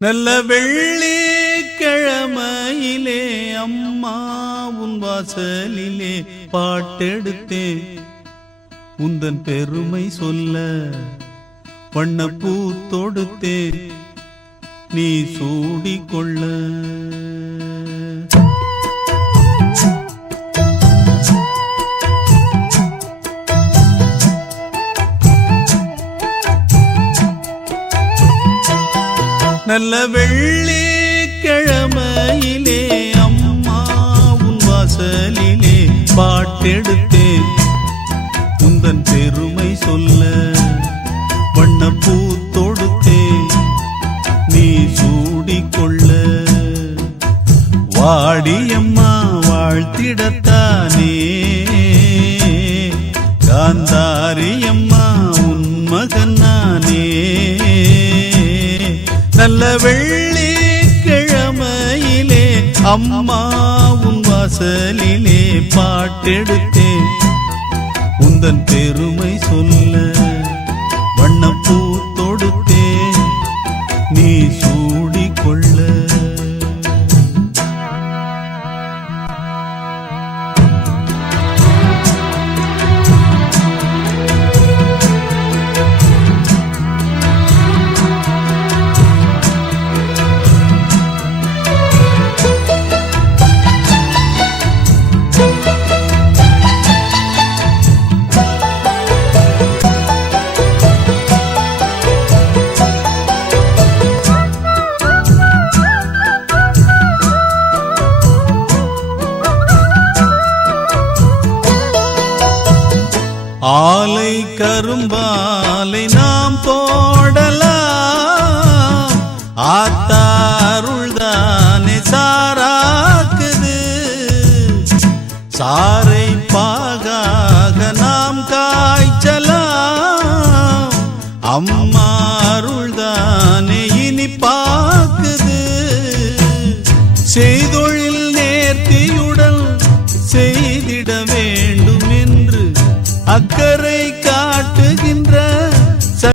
நல்ல வெள்ளிக்கிழமையிலே அம்மா உன் வாசலிலே பாட்டெடுத்தேன் உந்தன் பெருமை சொல்ல வண்ணப்பூ தொடுத்தேன் நீ சூடிக்கொள்ள நல்ல வெள்ளிக்கிழமையிலே அம்மா உன் வாசலிலே பாட்டெடுத்தேன் உந்தன் பெருமை சொல்ல வண்ணப்பூ தொடுத்தேன் நீ சூடிக்கொள்ள வாடியம்மா வாழ்த்திடத்தானே காந்தாரியம்மா உன் மகன் நானே நல்ல வெள்ளிக்கிழமையிலே அம்மா உன் வாசலிலே பாட்டெடுத்தேன் உந்தன் பெருமை சொல்ல வண்ணப்பூ தொடுத்தேன் நீ சூடிக்கொள்ள ஆலை கரும்பாலை நாம் போடலாம் ஆத்தாருள்தானே சாராக்குது சாரை பாகாக நாம் காய்ச்சலாம் அம்மா அருள்தானே இனி பாக்குது செய்தொழில் நேர்த்தியுடன் செய்திட வேண்டும் என்று அக்கறை